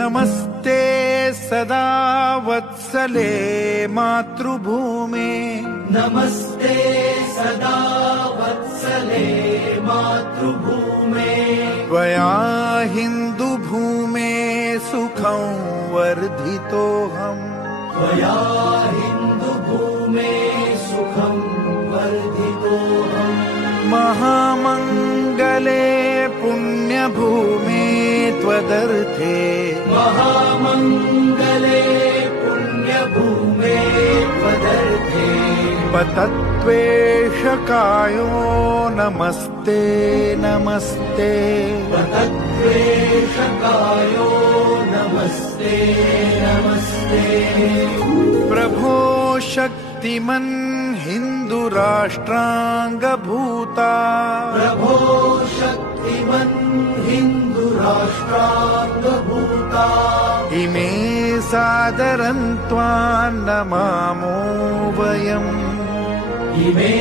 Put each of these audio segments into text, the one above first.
नमस्ते सदा वत्सले मातृभूमे नमस्ते सदा वत्सले मातृभूमे त्वया हिन्दुभूमे सुखं वर्धितोऽहम् त्वया हिन्दुभूमे सुखं वर्धितोऽहम् महामङ्गले पुण्यभूमे त्वदर्थे महामङ्गले पुण्यभूमे त्वदर्थे पतत्वेषकायो नमस्ते नमस्ते पतत्वेषकायो नमस्ते नमस्ते प्रभो शक्तिमन् हिन्दुराष्ट्राङ्गभूता प्रभो शक्तिमन् हिन्दुराष्ट्राङ्गभूता इमे सादरं त्वां नमामो वयम् इमे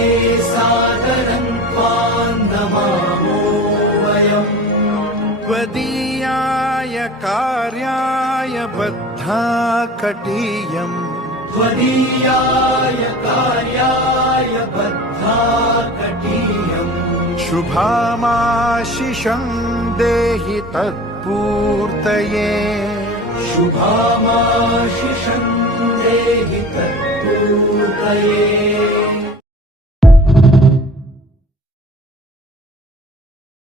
सादरं त्वां नमामो वयम् त्वदीयाय कार्याय बद्धा कटीयम् त्वदीयाय कार्याय बद्धा कटीयम् शुभामाशिषं देहि तत्पूर्तये शुभामाशिषं देहि तत्पूर्तये